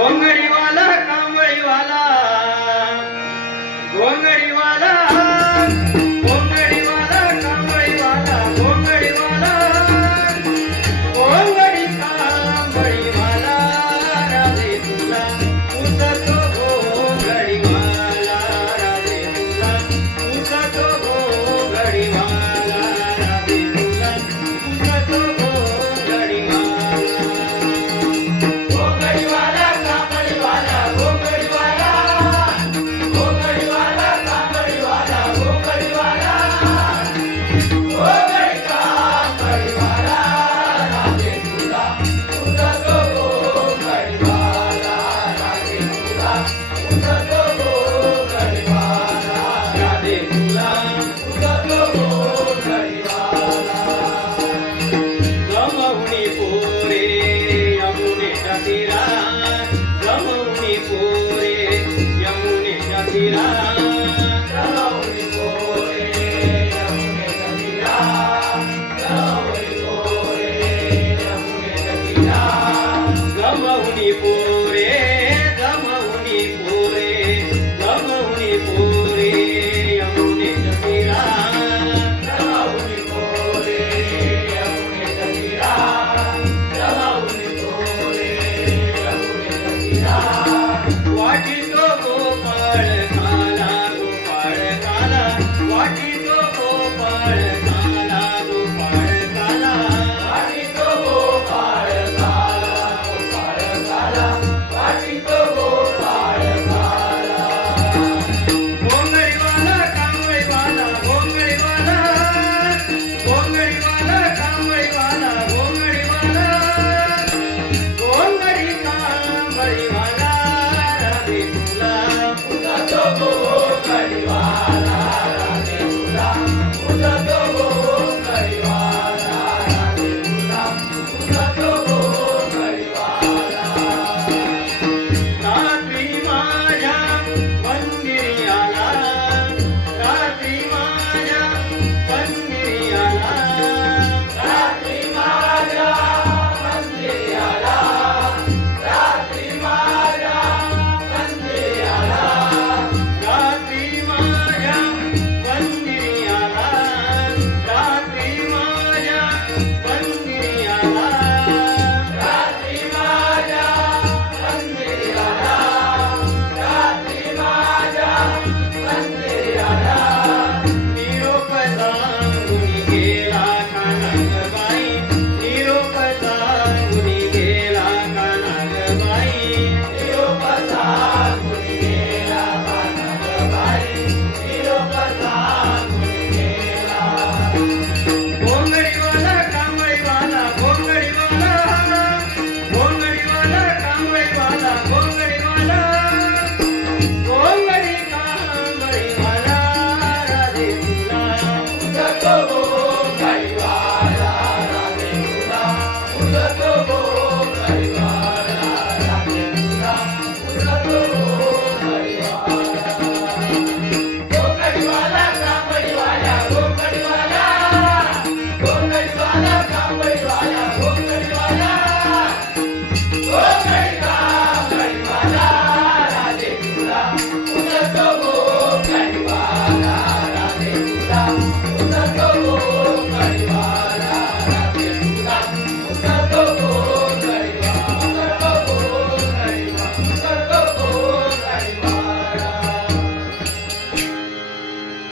பொங்கடி comigo. 没完了 Música